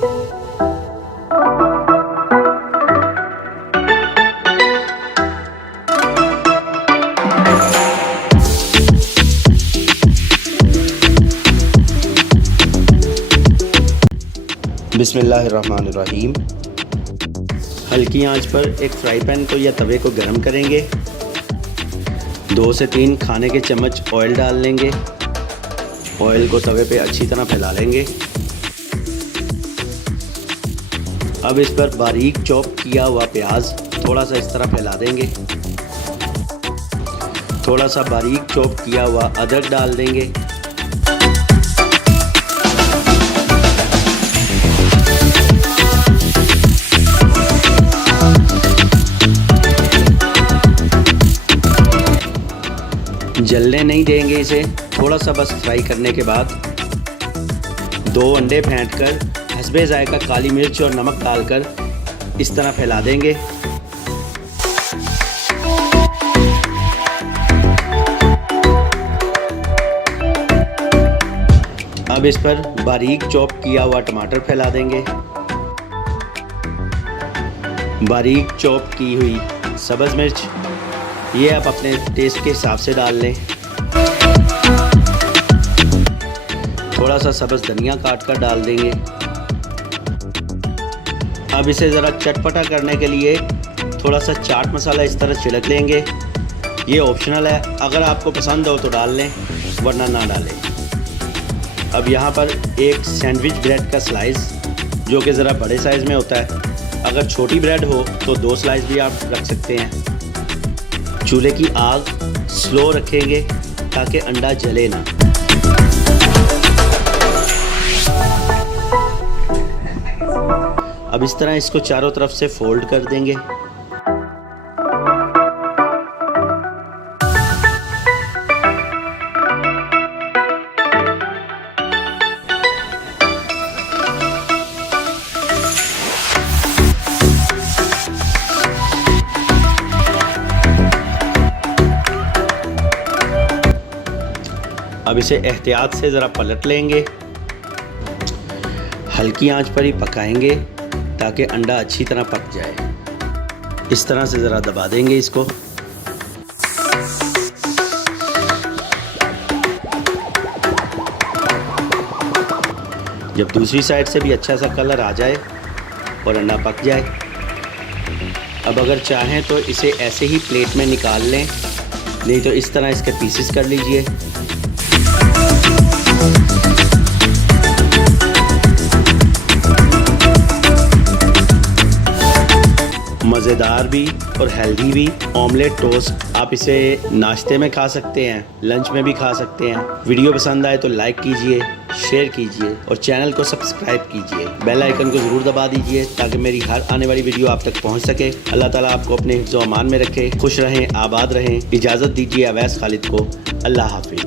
बिस्मिल्लाहिर्रहमानिर्रहीम। हल्की आंच पर एक फ्राई पैन को या तवे को गर्म करेंगे। 2 से 3 खाने के चम्मच ऑयल डाल लेंगे। ऑयल को तवे पे अच्छी तरह फैला लेंगे। अब इस पर बारीक चॉप किया हुआ प्याज थोड़ा सा इस तरह फैला देंगे। थोड़ा सा बारीक चॉप किया हुआ अदरक डाल देंगे। जलने नहीं देंगे इसे। थोड़ा सा बस फ्राई करने के बाद 2 अंडे फेंटकर हस्बे जायका काली मिर्च और नमक डालकर इस तरह फैला देंगे। अब इस पर बारीक चॉप किया हुआ टमाटर फैला देंगे। बारीक चॉप की हुई सब्ज़ मिर्च ये आप अपने टेस्ट के हिसाब से डाल लें। थोड़ा सा सब्ज़ धनिया काट कर डाल देंगे। अब इसे ज़रा चटपटा करने के लिए थोड़ा सा चाट मसाला इस तरह छिड़क लेंगे। ये ऑप्शनल है, अगर आपको पसंद हो तो डाल लें वरना ना डालें। अब यहाँ पर एक सैंडविच ब्रेड का स्लाइस जो कि ज़रा बड़े साइज़ में होता है, अगर छोटी ब्रेड हो तो 2 स्लाइस भी आप रख सकते हैं। चूल्हे की आग स्लो रखेंगे ताकि अंडा जले ना। अब इस तरह इसको चारों तरफ से फोल्ड कर देंगे। अब इसे एहतियात से ज़रा पलट लेंगे। हल्की आंच पर ही पकाएंगे ताकि अंडा अच्छी तरह पक जाए। इस तरह से ज़रा दबा देंगे इसको। जब दूसरी साइड से भी अच्छा सा कलर आ जाए और अंडा पक जाए, अब अगर चाहें तो इसे ऐसे ही प्लेट में निकाल लें, नहीं तो इस तरह इसके पीसेस कर लीजिए। मज़ेदार भी और हेल्दी भी ऑमलेट टोस्ट आप इसे नाश्ते में खा सकते हैं, लंच में भी खा सकते हैं। वीडियो पसंद आए तो लाइक कीजिए, शेयर कीजिए और चैनल को सब्सक्राइब कीजिए। बेल आइकन को ज़रूर दबा दीजिए ताकि मेरी हर आने वाली वीडियो आप तक पहुंच सके। अल्लाह ताला आपको अपने हिफ्ज़ व अमान में रखे। खुश रहें, आबाद रहें। इजाज़त दीजिए अवैस खालिद को। अल्लाह हाफिज़।